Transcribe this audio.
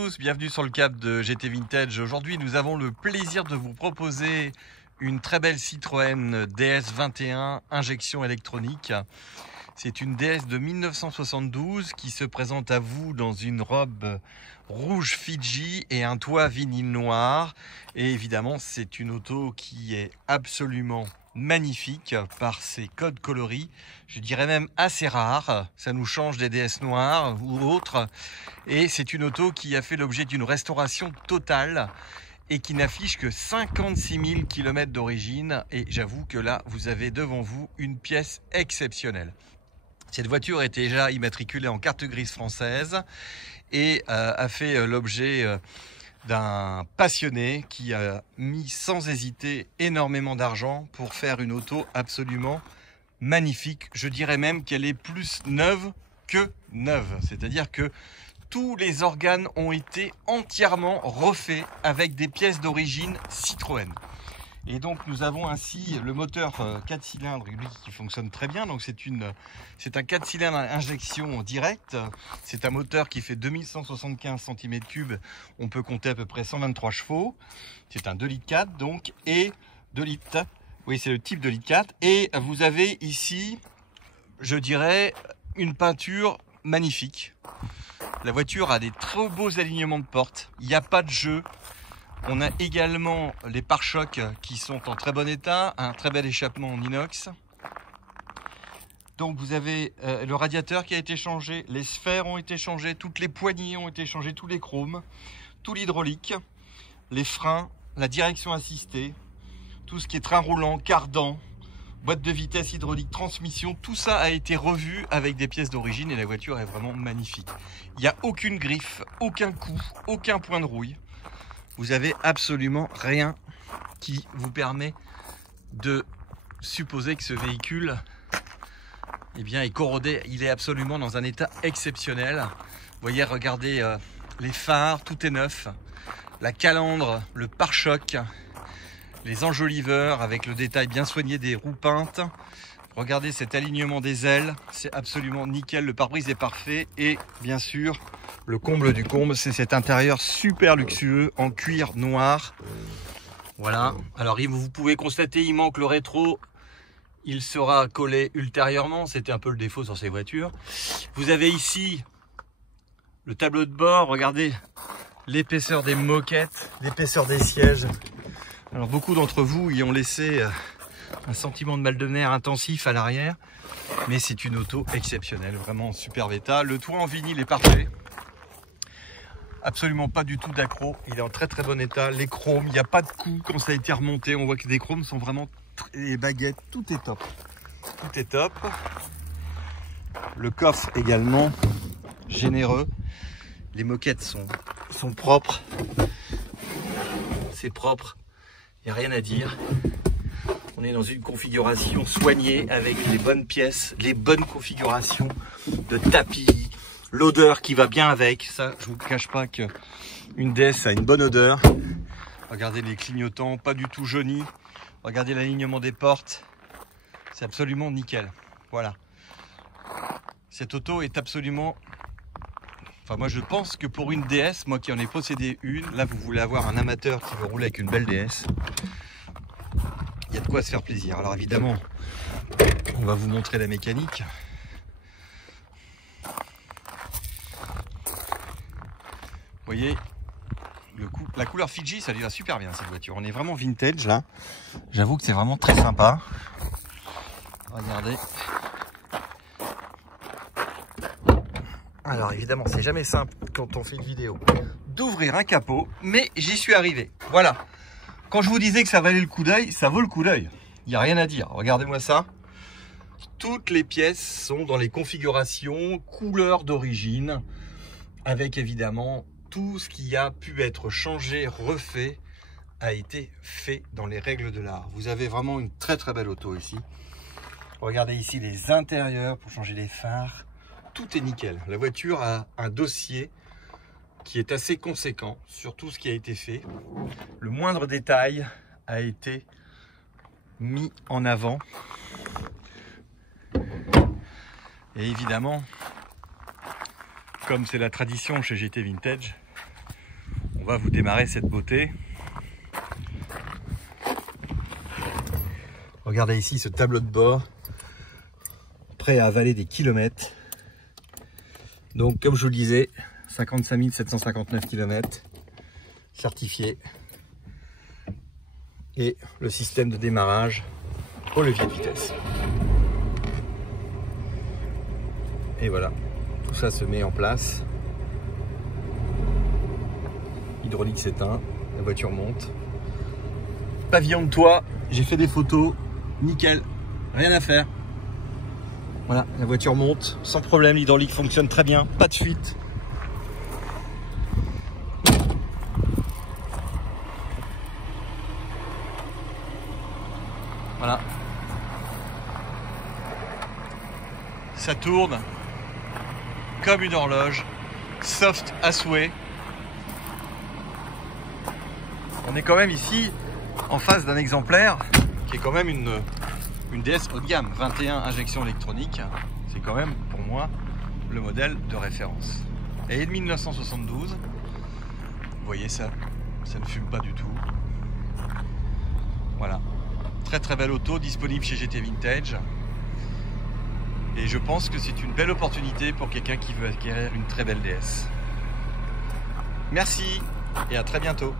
Tous, bienvenue sur le cap de GT Vintage. Aujourd'hui, nous avons le plaisir de vous proposer une très belle Citroën DS21 injection électronique. C'est une DS de 1972 qui se présente à vous dans une robe rouge Fidji et un toit vinyle noir. Et évidemment, c'est une auto qui est absolument magnifique par ses codes coloris, je dirais même assez rare. Ça nous change des DS noires ou autres. Et c'est une auto qui a fait l'objet d'une restauration totale et qui n'affiche que 56 000 km d'origine. Et j'avoue que là, vous avez devant vous une pièce exceptionnelle. Cette voiture est déjà immatriculée en carte grise française et a fait l'objet d'un passionné qui a mis sans hésiter énormément d'argent pour faire une auto absolument magnifique. Je dirais même qu'elle est plus neuve que neuve. C'est-à-dire que tous les organes ont été entièrement refaits avec des pièces d'origine Citroën. Et donc nous avons ainsi le moteur 4 cylindres, lui, qui fonctionne très bien. Donc c'est un 4 cylindres à injection directe. C'est un moteur qui fait 2175 cm3. On peut compter à peu près 123 chevaux. C'est un 2,4 litres donc, et 2 litres. Oui, c'est le type 2,4 litres. Et vous avez ici, je dirais, une peinture magnifique. La voiture a des très beaux alignements de portes. Il n'y a pas de jeu. On a également les pare-chocs qui sont en très bon état, un très bel échappement en inox. Donc vous avez le radiateur qui a été changé, les sphères ont été changées, toutes les poignées ont été changées, tous les chromes, tout l'hydraulique, les freins, la direction assistée, tout ce qui est train roulant, cardan, boîte de vitesse hydraulique, transmission, tout ça a été revu avec des pièces d'origine et la voiture est vraiment magnifique. Il n'y a aucune griffe, aucun coup, aucun point de rouille. Vous avez absolument rien qui vous permet de supposer que ce véhicule est corrodé. Il est absolument dans un état exceptionnel. Vous voyez, regardez les phares, tout est neuf. La calandre, le pare-choc, les enjoliveurs avec le détail bien soigné des roues peintes. Regardez cet alignement des ailes, c'est absolument nickel. Le pare-brise est parfait et bien sûr, le comble du comble, c'est cet intérieur super luxueux en cuir noir. Voilà. Alors vous pouvez constater, il manque le rétro. Il sera collé ultérieurement. C'était un peu le défaut sur ces voitures. Vous avez ici le tableau de bord. Regardez l'épaisseur des moquettes, l'épaisseur des sièges. Alors beaucoup d'entre vous y ont laissé un sentiment de mal de nerfs intensif à l'arrière. Mais c'est une auto exceptionnelle, vraiment en superbe état. Le toit en vinyle est parfait. Absolument pas du tout d'accro, il est en très très bon état. Les chromes, il n'y a pas de coup quand ça a été remonté. On voit que les chromes sont vraiment, les baguettes, tout est top. Tout est top. Le coffre également généreux. Les moquettes sont propres. C'est propre, il n'y a rien à dire. On est dans une configuration soignée avec les bonnes pièces, les bonnes configurations de tapis. L'odeur qui va bien avec, ça je vous cache pas que une DS a une bonne odeur. Regardez les clignotants, pas du tout jaunis. Regardez l'alignement des portes, c'est absolument nickel. Voilà. Cette auto est absolument... Enfin moi je pense que pour une DS, moi qui en ai possédé une, là vous voulez avoir un amateur qui veut rouler avec une belle DS, il y a de quoi se faire plaisir. Alors évidemment, on va vous montrer la mécanique. Vous voyez, la couleur Fidji, ça lui va super bien cette voiture. On est vraiment vintage là. J'avoue que c'est vraiment très sympa. Regardez. Alors évidemment, c'est jamais simple quand on fait une vidéo d'ouvrir un capot, mais j'y suis arrivé. Voilà. Quand je vous disais que ça valait le coup d'œil, ça vaut le coup d'œil. Il n'y a rien à dire. Regardez-moi ça. Toutes les pièces sont dans les configurations couleurs d'origine, avec évidemment tout ce qui a pu être changé, refait, a été fait dans les règles de l'art. Vous avez vraiment une très très belle auto ici. Regardez ici les intérieurs pour changer les phares. Tout est nickel. La voiture a un dossier qui est assez conséquent sur tout ce qui a été fait. Le moindre détail a été mis en avant. Et évidemment, comme c'est la tradition chez GT Vintage, va vous démarrer cette beauté. Regardez ici ce tableau de bord, prêt à avaler des kilomètres. Donc comme je vous le disais, 55 759 km, certifié. Et le système de démarrage au levier de vitesse. Et voilà, tout ça se met en place. Hydraulique s'éteint, la voiture monte. Pavillon de toit, j'ai fait des photos, nickel, rien à faire. Voilà, la voiture monte sans problème, l'hydraulique fonctionne très bien, pas de fuite. Voilà. Ça tourne comme une horloge, soft à souhait. On est quand même ici en face d'un exemplaire qui est quand même une DS haut de gamme, 21 injections électroniques. C'est quand même pour moi le modèle de référence. Elle est de 1972. Vous voyez ça, ça ne fume pas du tout. Voilà. Très très belle auto, disponible chez GT Vintage. Et je pense que c'est une belle opportunité pour quelqu'un qui veut acquérir une très belle DS. Merci et à très bientôt.